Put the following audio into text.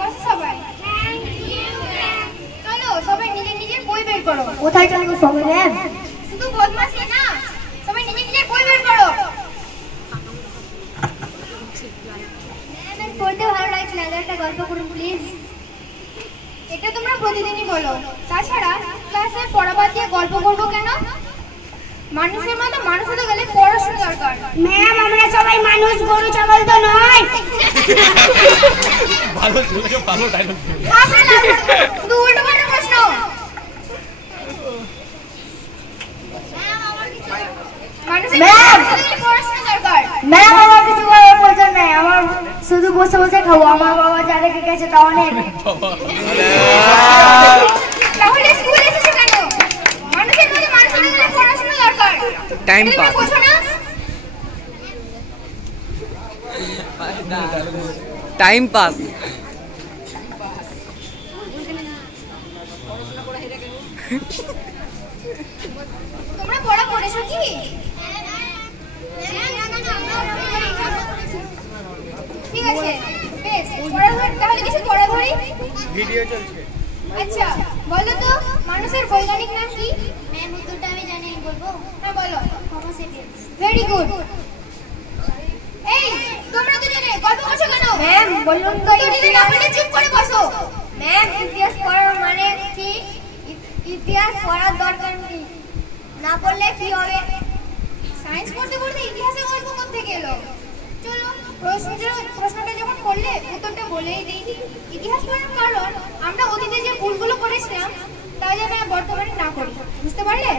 বসো সবাই। চলো সবাই নিজের নিজের বই বের করো। কোথায় চলবো সবাই ম্যাম? শুধু বদমাশি না, সবাই নিজের নিজের বই বের করো। ম্যাম পড়তে ভালো লাগছে না, একটা গল্প করুন প্লিজ। এটা তোমরা প্রতিদিনই বলো, তাছাড়া ক্লাসে পড়া বাদ দিয়ে গল্প করবো কেন? মানুষের মতো মানুষ হতে গেলে পড়াশোনা দরকার। ম্যাম আমরা সবাই মানুষ, গরু ছাগল তো নয়। ভালো ছেলেকে ভালো ডায়লগ দিও। শুধু উল্টো পাল্টা প্রশ্ন। মানুষের পড়াশোনা দরকার। ম্যাম আমার কিছু করার প্রয়োজন নাই, আমার শুধু বসে বসে খাবো। আমার বাবা যা রেখে গেছে তা অনেক। তাহলে স্কুল এসেছো কেন? মানুষের মতো মানুষ হতে গেলে পড়াশোনা দরকার। Time pass. বোঝো না? Time pass. তোমরা পড়া পড়েছো কি? ঠিক আছে, বেশ তাহলে কিছু পড়া ধরি। ভিডিও চলছে। আচ্ছা বলো তো, মানুষের বৈজ্ঞানিক নাম কি? ম্যাম উত্তরটা আমি জানি, বলবো? হ্যাঁ বলো। Homo sapiens. Very good. এই তোমরা দুজনে গল্প করছো কেন? ম্যাম বলুন তো না বলে চুপ করে বসো। ম্যাম ইতিহাস পড়ার মানে কি? ইতিহাস পড়ার দরকার নেই, না পড়লে কি হবে? সায়েন্স পড়তে পড়তে ইতিহাসে গল্প করতে গেল। চলো প্রশ্নটা যখন করলে উত্তরটা বলেই দিই। ইতিহাস পড়ার কারণ আমরা অতীতে যে ভুলগুলো করেছিলাম তা যেন বর্তমানে না করি, বুঝতে পারলে?